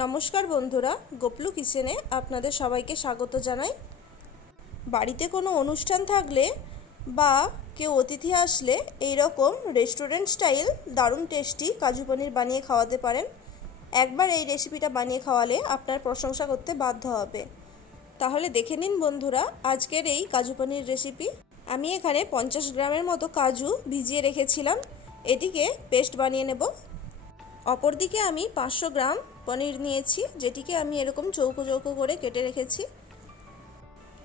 নমস্কার বন্ধুরা, গোপলু কিচেনে আপনাদের সবাইকে স্বাগত জানাই। বাড়িতে কোনো অনুষ্ঠান থাকলে বা কেউ অতিথি আসলে এই রকম রেস্টুরেন্ট স্টাইল দারুণ টেস্টি কাজু পনির বানিয়ে খাওয়াতে পারেন। একবার এই রেসিপিটা বানিয়ে খাওয়ালে আপনার প্রশংসা করতে বাধ্য হবে। তাহলে দেখে নিন বন্ধুরা, আজকের এই কাজু পনির রেসিপি আমি এখানে পঞ্চাশ গ্রামের মতো কাজু ভিজিয়ে রেখেছিলাম। এটিকে পেস্ট বানিয়ে নেব। অপরদিকে আমি পাঁচশো গ্রাম পনির নিয়েছি, যেটিকে আমি এরকম চৌকো চৌকো করে কেটে রেখেছি।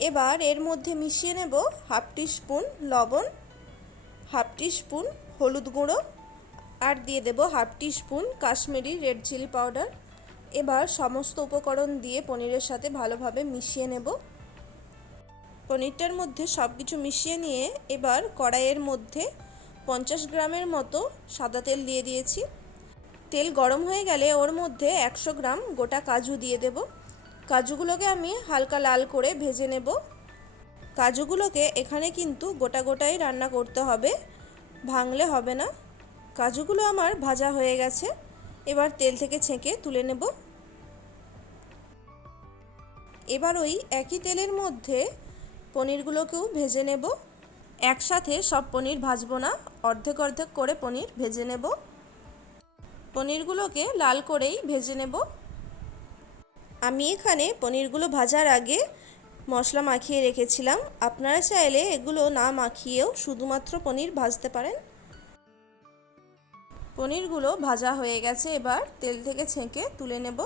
এবার এর মধ্যে মিশিয়ে নেব হাফ টি স্পুন লবণ, হাফ টি স্পুন হলুদ গুঁড়ো, আর দিয়ে দেব half teaspoon Kashmiri red chilli powder. এবার সমস্ত উপকরণ দিয়ে পনিরের সাথে ভালোভাবে মিশিয়ে নেব। পনিরটার মধ্যে সব কিছু মিশিয়ে নিয়ে এবার কড়াইয়ের মধ্যে পঞ্চাশ গ্রামের মতো সাদা তেল দিয়ে দিয়েছি। তেল গরম হয়ে গেলে ওর মধ্যে একশো গ্রাম গোটা কাজু দিয়ে দেব। কাজুগুলোকে আমি হালকা লাল করে ভেজে নেব। কাজুগুলোকে এখানে কিন্তু গোটা গোটাই রান্না করতে হবে, ভাঙলে হবে না। কাজুগুলো আমার ভাজা হয়ে গেছে, এবার তেল থেকে ছেঁকে তুলে নেব। এবার ওই একই তেলের মধ্যে পনিরগুলোকেও ভেজে নেব। একসাথে সব পনির ভাজবো না, অর্ধেক অর্ধেক করে পনির ভেজে নেব। পনিরগুলোকে লাল করেই ভেজে নেব। আমি এখানে পনিরগুলো ভাজার আগে মশলা মাখিয়ে রেখেছিলাম। আপনারা চাইলে এগুলো না মাখিয়েও শুধুমাত্র পনির ভাজতে পারেন। পনিরগুলো ভাজা হয়ে গেছে। এবার তেল থেকে ছেঁকে তুলে নেব।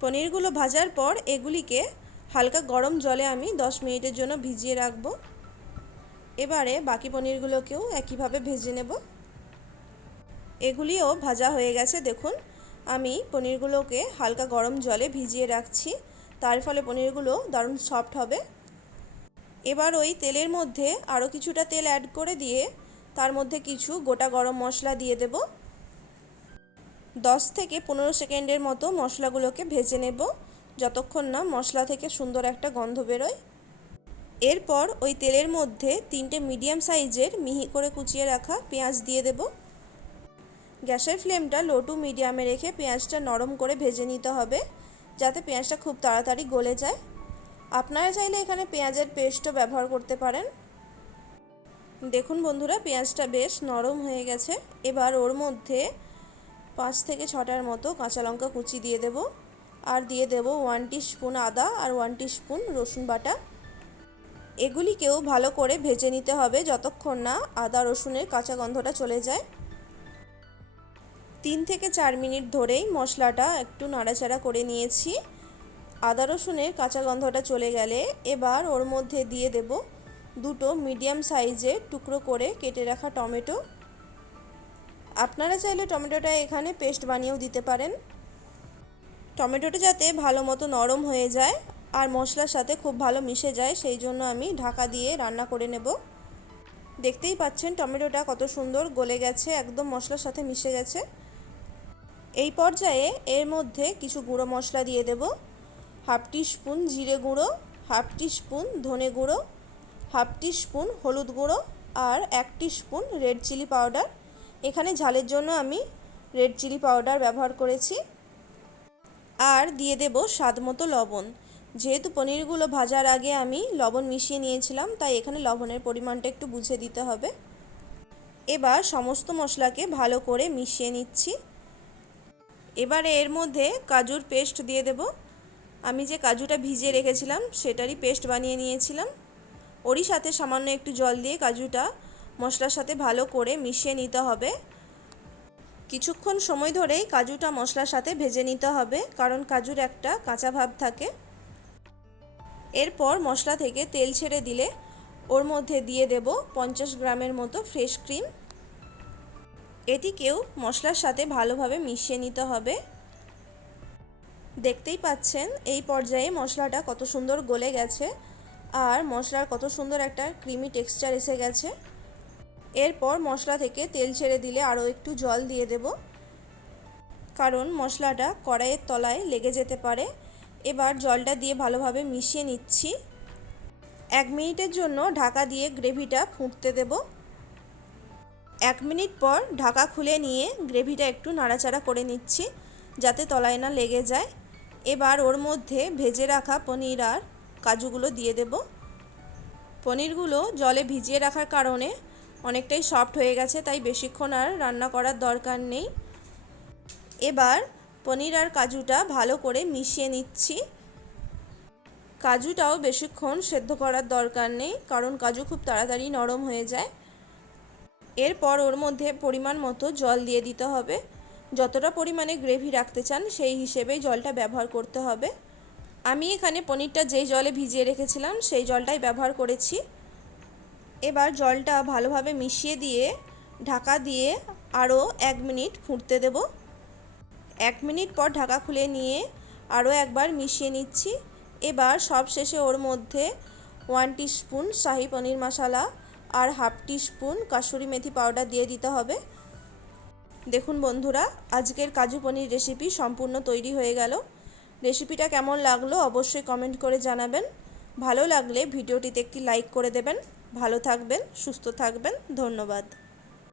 পনিরগুলো ভাজার পর এগুলিকে হালকা গরম জলে আমি 10 মিনিটের জন্য ভিজিয়ে রাখব। এবারে বাকি পনিরগুলোকেও একইভাবে ভেজে নেব। এগুলিও ভাজা হয়ে গেছে, দেখুন। আমি পনিরগুলোকে হালকা গরম জলে ভিজিয়ে রাখছি। তার ফলে পনিরগুলো দারুণ সফট হবে। এবার ওই তেলের মধ্যে আরও কিছুটা তেল অ্যাড করে দিয়ে তার মধ্যে কিছু গোটা গরম মশলা দিয়ে দেব। দশ থেকে পনেরো সেকেন্ডের মতো মশলাগুলোকে ভেজে নেব, যতক্ষণ না মশলা থেকে সুন্দর একটা গন্ধ বেরোয়। এরপর ওই তেলের মধ্যে তিনটে মিডিয়াম সাইজের মিহি করে কুচিয়ে রাখা পেঁয়াজ দিয়ে দেবো। গ্যাসের ফ্লেমটা লো টু মিডিয়ামে রেখে পেঁয়াজটা নরম করে ভেজে নিতে হবে, যাতে পেঁয়াজটা খুব তাড়াতাড়ি গলে যায়। আপনারা চাইলে এখানে পেঁয়াজের পেস্টও ব্যবহার করতে পারেন। দেখুন বন্ধুরা, পেঁয়াজটা বেশ নরম হয়ে গেছে। এবার ওর মধ্যে পাঁচ থেকে ছটার মতো কাঁচা লঙ্কা কুচি দিয়ে দেব। আর দিয়ে দেব ওয়ান স্পুন আদা আর ওয়ান স্পুন রসুন বাটা। এগুলিকেও ভালো করে ভেজে নিতে হবে যতক্ষণ না আদা রসুনের কাঁচা গন্ধটা চলে যায়। তিন থেকে চার মিনিট ধরেই মশলাটা একটু নাড়াচাড়া করে নিয়েছি। আদা রসুনের কাঁচা গন্ধটা চলে গেলে এবার ওর মধ্যে দিয়ে দেব দুটো মিডিয়াম সাইজের টুকরো করে কেটে রাখা টমেটো। আপনারা চাইলে টমেটোটা এখানে পেস্ট বানিয়েও দিতে পারেন। টমেটোটা যাতে ভালো মতো নরম হয়ে যায় আর মশলার সাথে খুব ভালো মিশে যায়, সেই জন্য আমি ঢাকা দিয়ে রান্না করে নেব। দেখতেই পাচ্ছেন টমেটোটা কত সুন্দর গলে গেছে, একদম মশলার সাথে মিশে গেছে। এই পর্যায়ে এর মধ্যে কিছু গুঁড়ো মশলা দিয়ে দেব। হাফ স্পুন জিরে গুঁড়ো, হাফ স্পুন ধনে গুঁড়ো, হাফ স্পুন হলুদ গুঁড়ো আর এক স্পুন রেড চিলি পাউডার। এখানে ঝালের জন্য আমি রেড চিলি পাউডার ব্যবহার করেছি। আর দিয়ে দেব স্বাদ মতো লবণ। যেহেতু পনিরগুলো ভাজার আগে আমি লবণ মিশিয়ে নিয়েছিলাম, তাই এখানে লবণের পরিমাণটা একটু বুঝে দিতে হবে। এবার সমস্ত মশলাকে ভালো করে মিশিয়ে নিচ্ছি। এবারে এর মধ্যে কাজুর পেস্ট দিয়ে দেব। আমি যে কাজুটা ভিজিয়ে রেখেছিলাম, সেটারই পেস্ট বানিয়ে নিয়েছিলাম। ওরই সাথে সামান্য একটু জল দিয়ে কাজুটা মশলার সাথে ভালো করে মিশিয়ে নিতে হবে। কিছুক্ষণ সময় ধরেই কাজুটা মশলার সাথে ভেজে নিতে হবে, কারণ কাজুর একটা কাঁচা ভাব থাকে। এরপর মশলা থেকে তেল ছেড়ে দিলে ওর মধ্যে দিয়ে দেব পঞ্চাশ গ্রামের মতো ফ্রেশ ক্রিম। এটিকেও মশলার সাথে ভালোভাবে মিশিয়ে নিতে হবে। দেখতেই পাচ্ছেন, এই পর্যায়ে মশলাটা কত সুন্দর গলে গেছে আর মশলার কত সুন্দর একটা ক্রিমি টেক্সচার এসে গেছে। এরপর মশলা থেকে তেল ছেড়ে দিলে আরও একটু জল দিয়ে দেব। কারণ মশলাটা কড়াইয়ের তলায় লেগে যেতে পারে। এবার জলটা দিয়ে ভালোভাবে মিশিয়ে নিচ্ছি। এক মিনিটের জন্য ঢাকা দিয়ে গ্রেভিটা ফুটতে দেবো। এক মিনিট পর ঢাকা খুলে নিয়ে গ্রেভিটা একটু নাড়াচাড়া করে নিচ্ছি, যাতে তলায় না লেগে যায়। এবার ওর মধ্যে ভেজে রাখা পনির আর কাজুগুলো দিয়ে দেব। পনিরগুলো জলে ভিজিয়ে রাখার কারণে অনেকটাই সফট হয়ে গেছে, তাই বেশিক্ষণ আর রান্না করার দরকার নেই। এবার পনির আর কাজুটা ভালো করে মিশিয়ে নিচ্ছি। কাজুটাও বেশিক্ষণ সেদ্ধ করার দরকার নেই, কারণ কাজু খুব তাড়াতাড়ি নরম হয়ে যায়। এরপর ওর মধ্যে পরিমাণ মতো জল দিয়ে দিতে হবে। যতটা পরিমাণে গ্রেভি রাখতে চান, সেই হিসেবেই জলটা ব্যবহার করতে হবে। আমি এখানে পনিরটা যেই জলে ভিজিয়ে রেখেছিলাম, সেই জলটাই ব্যবহার করেছি। এবার জলটা ভালোভাবে মিশিয়ে দিয়ে, ঢাকা দিয়ে আরও এক মিনিট ফুটতে দেব। এক মিনিট পর ঢাকা খুলে নিয়ে আরও একবার মিশিয়ে নিচ্ছি। এবার সব শেষে ওর মধ্যে ওয়ান স্পুন শাহি পনির মশলা আর half spoon kasuri methi powder দিয়ে দিতে হবে। দেখুন বন্ধুরা, আজকের কাজু পনির রেসিপি সম্পূর্ণ তৈরি হয়ে গেল। রেসিপিটা কেমন লাগল অবশ্যই কমেন্ট করে জানাবেন। ভালো লাগলে ভিডিওটিতে একটি লাইক করে দেবেন। ভালো থাকবেন, সুস্থ থাকবেন। ধন্যবাদ।